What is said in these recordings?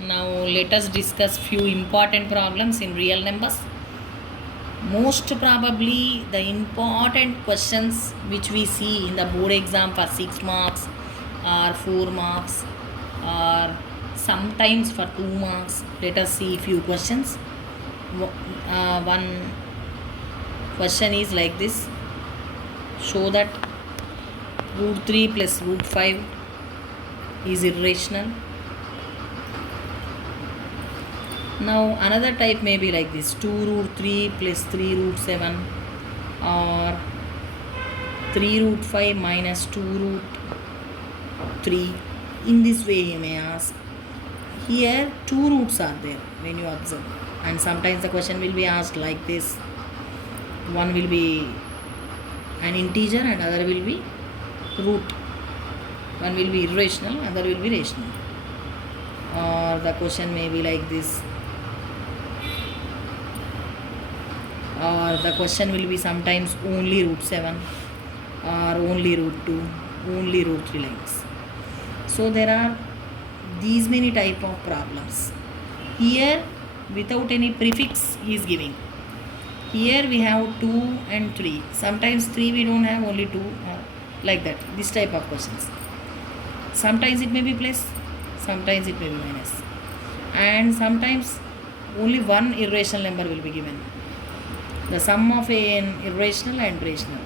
Now let us discuss few important problems in real numbers. Most probably the important questions which we see in the board exam for 6 marks or 4 marks or sometimes for 2 marks. Let us see few questions. One question is like this: show that root 3 plus root 5 is irrational. Now another type may be like this: 2 root 3 plus 3 root 7, or 3 root 5 minus 2 root 3. In this way you may ask. Here two roots are there when you observe, and sometimes the question will be asked like this: one will be an integer and other will be root. One will be irrational, other will be rational. Or the question may be like this, or the question will be sometimes only root 7 or only root 2, only root 3 lines. So there are these many type of problems. Here without any prefix he is giving. Here we have 2 and 3. Sometimes 3 we don't have, only 2, like that. This type of questions. Sometimes it may be plus, sometimes it may be minus. And sometimes only one irrational number will be given. The sum of an irrational and rational.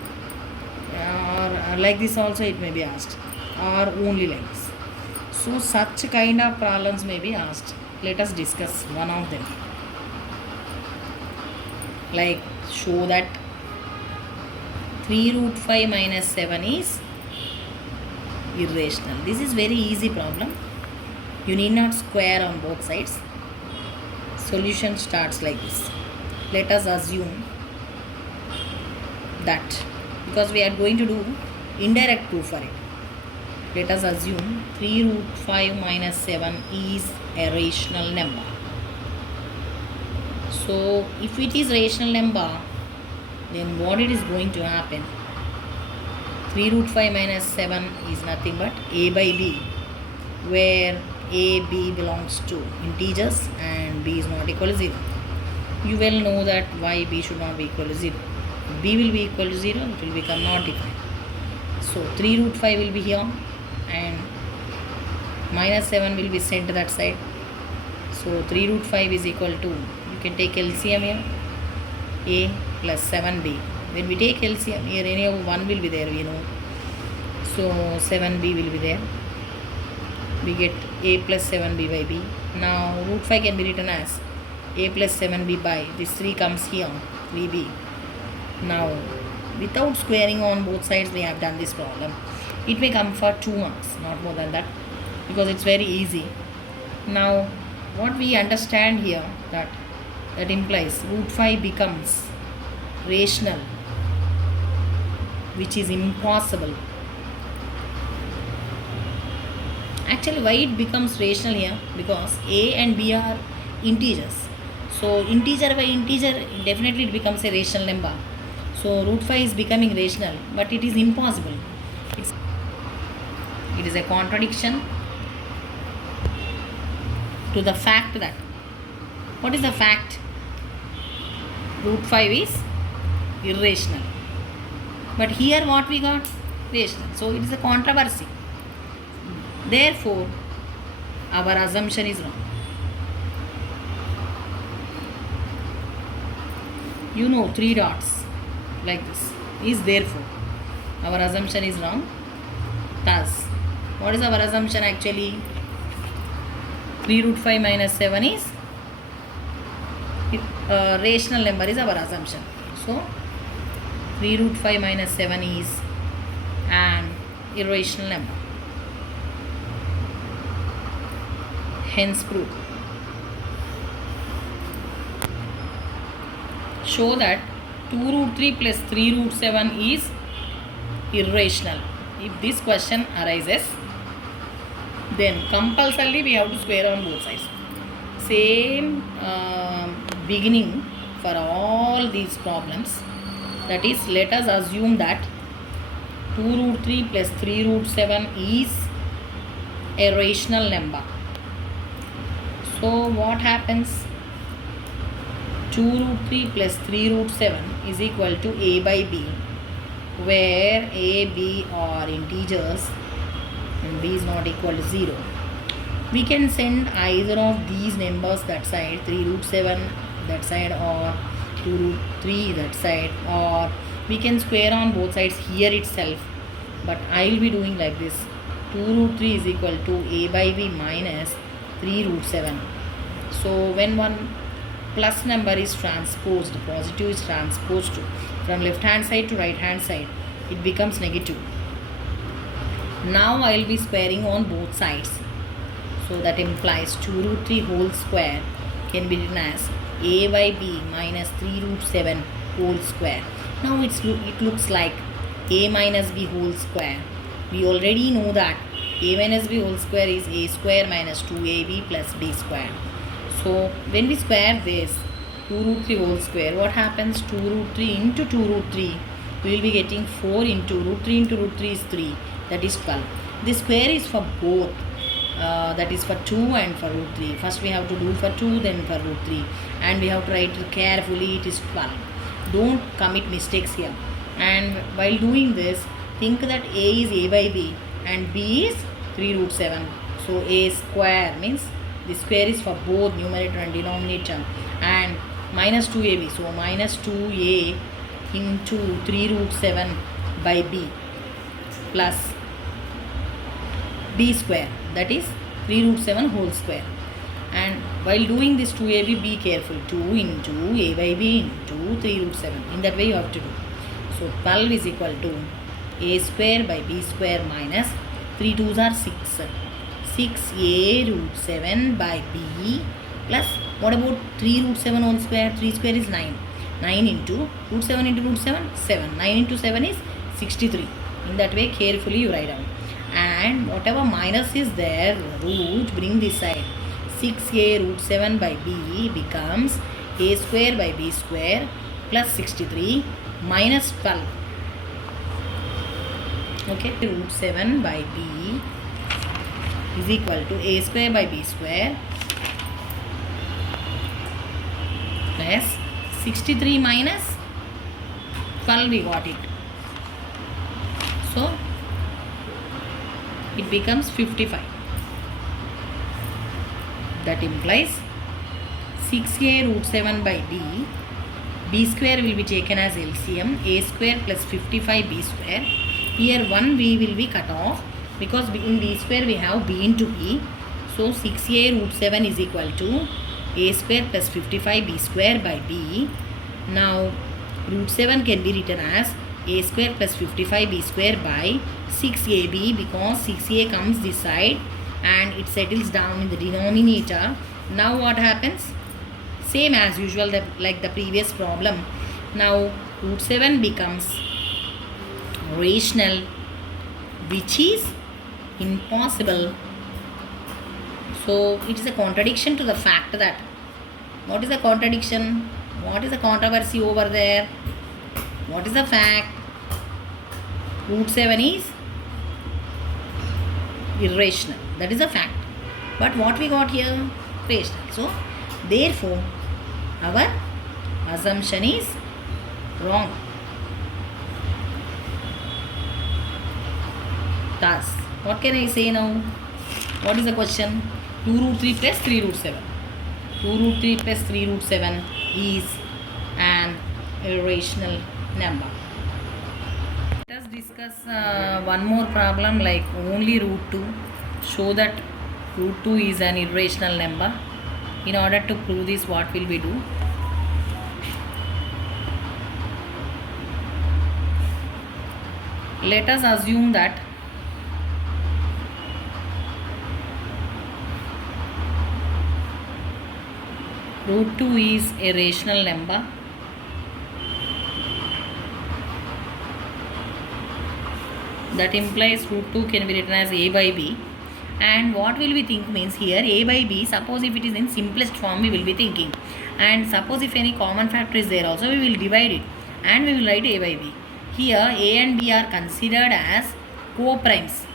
Or like this also it may be asked. Or only like this. So such kind of problems may be asked. Let us discuss one of them. Like show that 3 root 5 minus 7 is irrational. This is very easy problem. You need not square on both sides. Solution starts like this. Let us assume that, because we are going to do indirect proof for it, let us assume 3 root 5 minus 7 is a rational number. So if it is rational number, then what it is going to happen? 3 root 5 minus 7 is nothing but a by b, where a, b belongs to integers and b is not equal to 0. You will know that why b should not be equal to 0. If b will be equal to 0, it will become not defined. So 3 root 5 will be here and minus 7 will be sent to that side. So 3 root 5 is equal to, you can take LCM here, a plus 7b. When we take LCM here, any of 1 will be there, we know. So 7b will be there. We get a plus 7b by b. Now root 5 can be written as a plus 7b by, this 3 comes here, 3b. Now without squaring on both sides we have done this problem. It may come for 2 marks, not more than that, because it's very easy. Now what we understand here, that implies root 5 becomes rational, which is impossible. Actually why it becomes rational here? Because a and b are integers. So integer by integer, definitely it becomes a rational number. So root 5 is becoming rational, but it is impossible. It is a contradiction to the fact that, what is the fact? Root 5 is irrational. But here what we got? Rational. So it is a controversy. Therefore, our assumption is wrong. You know, 3 dots like this is therefore. Our assumption is wrong. Thus, what is our assumption actually? 3 root 5 minus 7 is rational number is our assumption. So 3 root 5 minus 7 is an irrational number. Hence proof. Show that 2 root 3 plus 3 root 7 is irrational. If this question arises, then compulsorily we have to square on both sides. Same beginning for all these problems. That is, let us assume that 2 root 3 plus 3 root 7 is a rational number. So what happens? 2 root 3 plus 3 root 7 is equal to a by b, where a, b are integers and b is not equal to 0. We can send either of these numbers that side, 3 root 7 that side or 2 root 3 that side, or we can square on both sides here itself. But I will be doing like this. 2 root 3 is equal to a by b minus 3 root 7. So when one plus number is transposed, positive is transposed from left hand side to right hand side, it becomes negative. Now I will be squaring on both sides. So that implies 2 root 3 whole square can be written as a by b minus 3 root 7 whole square. Now it looks like a minus b whole square. We already know that a minus b whole square is a square minus 2ab plus b square. So when we square this 2 root 3 whole square, what happens? 2 root 3 into 2 root 3, we will be getting 4 into root 3 into root 3 is 3, that is 12. This square is for both, that is for 2 and for root 3. First we have to do for 2, then for root 3, and we have to write carefully, it is 12. Don't commit mistakes here. And while doing this, think that a is a by b and b is 3 root 7. So a square means the square is for both numerator and denominator, and minus 2ab. So minus 2a into 3 root 7 by b plus b square, that is 3 root 7 whole square. And while doing this 2ab, be careful. 2 into a by b into 3 root 7. In that way you have to do. So 12 is equal to a square by b square minus 3 2s are 6. 6a root 7 by b plus, what about 3 root 7 whole square? 3 square is 9. 9 into root 7 into root 7, 7. 9 into 7 is 63. In that way carefully you write down. And whatever minus is there, root, bring this side. 6a root 7 by b becomes a square by b square plus 63 minus 12. Okay, root 7 by b is equal to a square by b square plus 63 minus 12, we got it. So it becomes 55. That implies 6a root 7 by b square will be taken as LCM, a square plus 55b square. Here 1 b will be cut off because in b square we have b into b. So 6a root 7 is equal to a square plus 55b square by b. Now root 7 can be written as a square plus 55b square by 6ab, because 6a comes this side and it settles down in the denominator. Now what happens? Same as usual, like the previous problem. Now root 7 becomes rational, which is impossible. So it is a contradiction to the fact that, what is the contradiction? What is the controversy over there? What is the fact? Root 7 is irrational. That is a fact. But what we got here? Rational. So therefore our assumption is wrong. Thus, what can I say now? What is the question? 2 root 3 plus 3 root 7. 2 root 3 plus 3 root 7 is an irrational number. Let us discuss one more problem, like only root 2. Show that root 2 is an irrational number. In order to prove this, what will we do? Let us assume that root 2 is a rational number. That implies root 2 can be written as a by b. And what will we think means here a by b, suppose if it is in simplest form we will be thinking. And suppose if any common factor is there also, we will divide it and we will write a by b. Here a and b are considered as co-primes.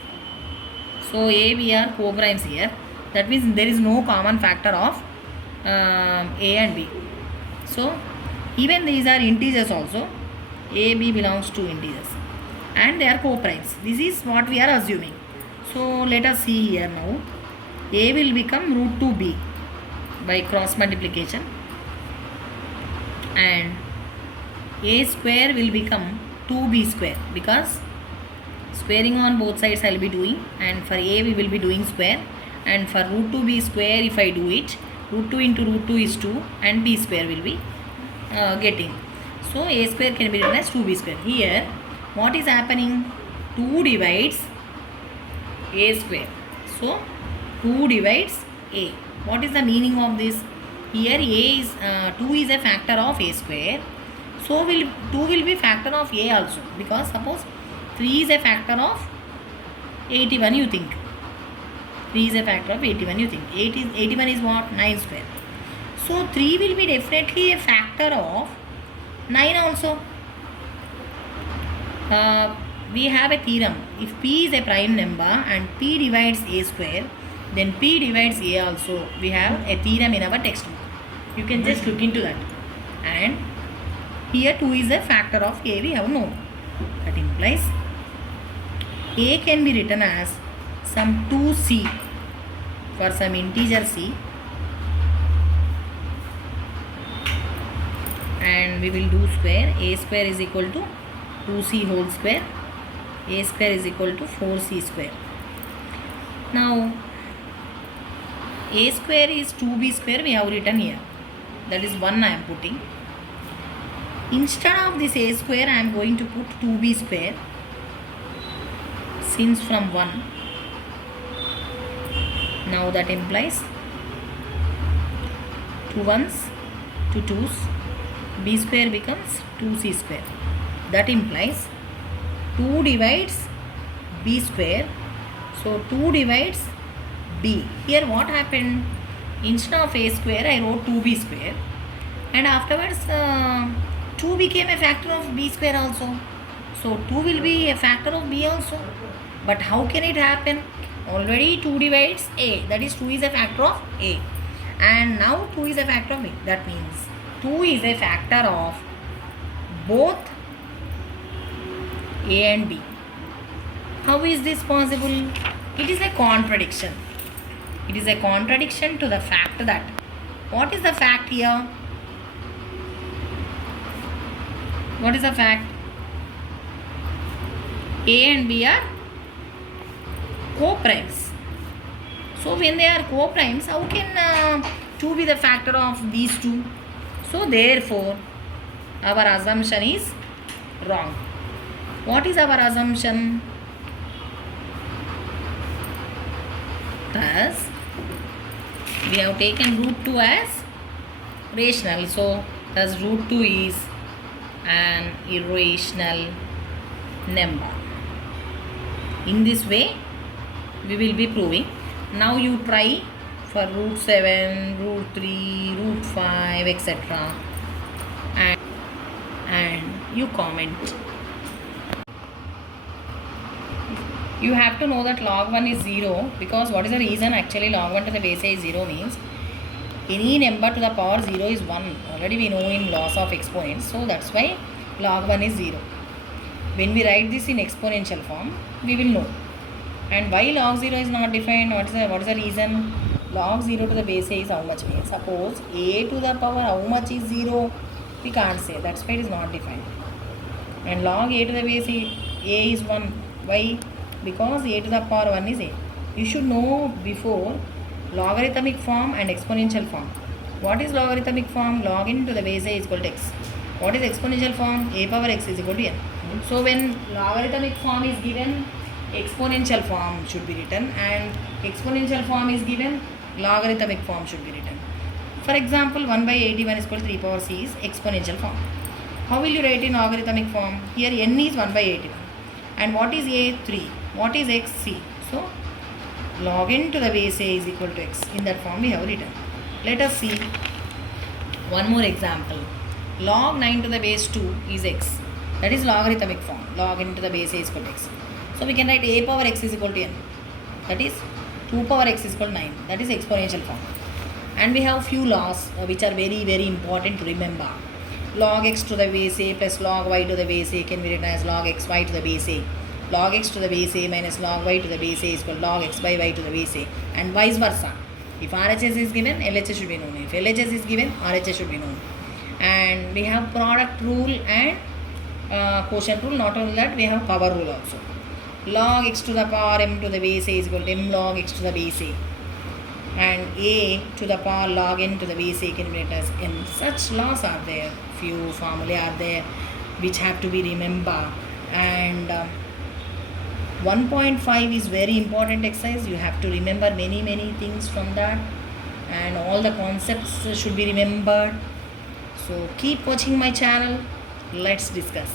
So a, b are co-primes here. That means there is no common factor of A and B. So even these are integers also. A, B belongs to integers and they are co-primes. This is what we are assuming. So let us see here now. A will become root 2B by cross multiplication, and A square will become 2B square because squaring on both sides I will be doing, and for A we will be doing square, and for root 2B square if I do it, root 2 into root 2 is 2 and B square will be getting. So A square can be written as 2B square. Here what is happening? 2 divides A square. So 2 divides A. What is the meaning of this? Here A is 2 is a factor of A square. So 2 will be factor of A also, because suppose 3 is a factor of 81 you think. 3 is a factor of 81 you think. 81 is what? 9 square. So 3 will be definitely a factor of 9 also. We have a theorem. If P is a prime number and P divides A square, then P divides A also. We have a theorem in our textbook. You can just look into that. And here 2 is a factor of A, we have known. That implies A can be written as some 2C for some integer C, and we will do square. A square is equal to 2C whole square. A square is equal to 4C square. Now A square is 2B square we have written here. That is 1 I am putting. Instead of this A square I am going to put 2B square, since from 1. Now that implies 2 ones, 2 twos, B square becomes 2C square. That implies 2 divides B square. So 2 divides B. Here what happened? Instead of A square I wrote 2B square, and afterwards 2 became a factor of B square also. So 2 will be a factor of B also. But how can it happen? Already 2 divides A, that is 2 is a factor of A, and now 2 is a factor of B. That means 2 is a factor of both A and B. How is this possible? It is a contradiction. It is a contradiction to the fact that, what is the fact here? What is the fact? A and B are co-primes. So when they are co-primes, how can 2 be the factor of these two? So therefore our assumption is wrong. What is our assumption? Thus we have taken root 2 as rational. So thus root 2 is an irrational number. In this way we will be proving. Now you try for root 7, root 3, root 5, etc. and you comment. You have to know that log 1 is 0, because what is the reason? Actually log 1 to the base a is 0 means any number to the power 0 is 1. Already we know in laws of exponents. So that's why log 1 is 0. When we write this in exponential form, we will know. And why log 0 is not defined? What is the reason? Log 0 to the base a is how much means? Suppose a to the power how much is 0? We can't say. That's why it is not defined. And log a to the base a is 1. Why? Because a to the power 1 is a. You should know before logarithmic form and exponential form. What is logarithmic form? Log n to the base a is equal to x. What is exponential form? A power x is equal to n. So when logarithmic form is given, exponential form should be written, and exponential form is given, logarithmic form should be written. For example, 1 by 81 is equal to 3 power c is exponential form. How will you write in logarithmic form? Here n is 1 by 81. And what is a? 3. What is x? c. So log n to the base a is equal to x. In that form we have written. Let us see one more example. Log 9 to the base 2 is x. That is logarithmic form. Log n to the base a is equal to x. So we can write a power x is equal to n. That is 2 power x is equal to 9. That is exponential form. And we have few laws which are very very important to remember. Log x to the base a plus log y to the base a can be written as log xy to the base a. Log x to the base a minus log y to the base a is equal to log x by y to the base a, and vice versa. If RHS is given, LHS should be known. If LHS is given, RHS should be known. And we have product rule and quotient rule. Not only that, we have power rule also. Log x to the power m to the base a is equal to m log x to the base a, and a to the power log n to the base a can be written as n. Such laws are there. Few formulae are there which have to be remembered. And 1.5 is very important exercise. You have to remember many things from that, and all the concepts should be remembered. So keep watching my channel. Let's discuss.